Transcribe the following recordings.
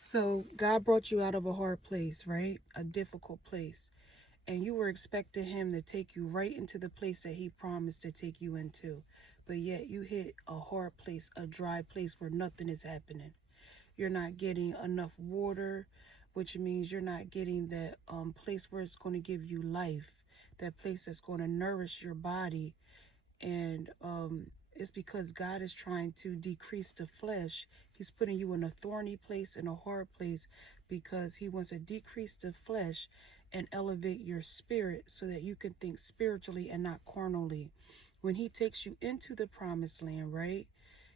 So God brought you out of a hard place, right? A difficult place. And you were expecting him to take you right into the place that he promised to take you into. But yet you hit a hard place, a dry place where nothing is happening. You're not getting enough water, which means you're not getting that place where it's going to give you life, that place that's going to nourish your body. And it's because God is trying to decrease the flesh. He's putting you in a thorny place, in a hard place, because he wants to decrease the flesh and elevate your spirit so that you can think spiritually and not carnally. When he takes you into the promised land, right?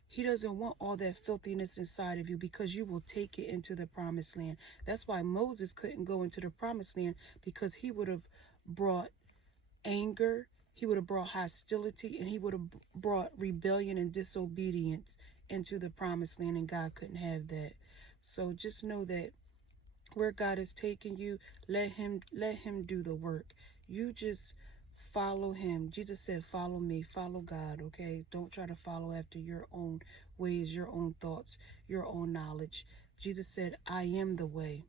He doesn't want all that filthiness inside of you because you will take it into the promised land. That's why Moses couldn't go into the promised land, because he would have brought anger, he would have brought hostility, and he would have brought rebellion and disobedience into the promised land, and God couldn't have that. So just know that where God is taking you, let him do the work. You just follow him. Jesus said, follow me, follow God, okay? Don't try to follow after your own ways, your own thoughts, your own knowledge. Jesus said, I am the way.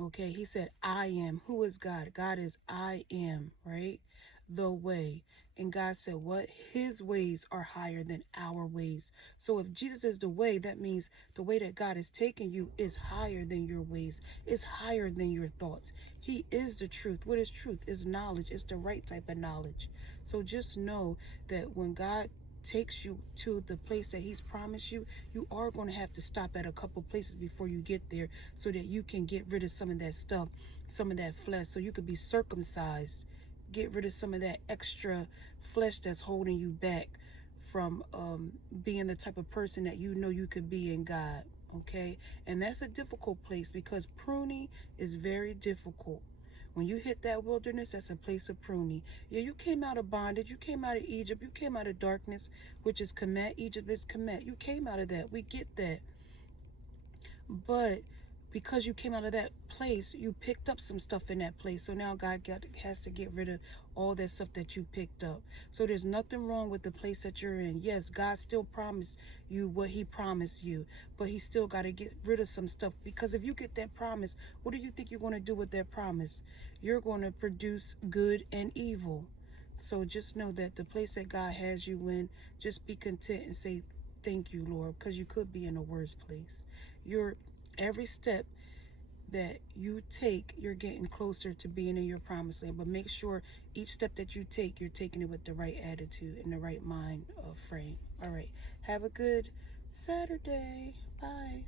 Okay, he said, I am. Who is God? God is I am, right? The way. And God said, what? His ways are higher than our ways. So if Jesus is the way, that means the way that God is taking you is higher than your ways, is higher than your thoughts. He is the truth. What is truth? Is knowledge. It's the right type of knowledge. So just know that when God takes you to the place that he's promised you, you are going to have to stop at a couple places before you get there so that you can get rid of some of that stuff, some of that flesh, so you could be circumcised. Get rid of some of that extra flesh that's holding you back from being the type of person that you know you could be in God. Okay, and that's a difficult place because pruning is very difficult. When you hit that wilderness, that's a place of pruning. Yeah, you came out of bondage. You came out of Egypt. You came out of darkness, which is Kemet. Egypt is Kemet. You came out of that. We get that. But because you came out of that place, you picked up some stuff in that place. So now has to get rid of all that stuff that you picked up. So there's nothing wrong with the place that you're in. Yes, God still promised you what he promised you, but he still got to get rid of some stuff, because if you get that promise, what do you think you're going to do with that promise? You're going to produce good and evil. So just know that the place that God has you in, just be content and say, thank you, Lord, because you could be in a worse place. You're every step that you take, you're getting closer to being in your promised land. But make sure each step that you take, you're taking it with the right attitude and the right mind frame. All right. Have a good Saturday. Bye.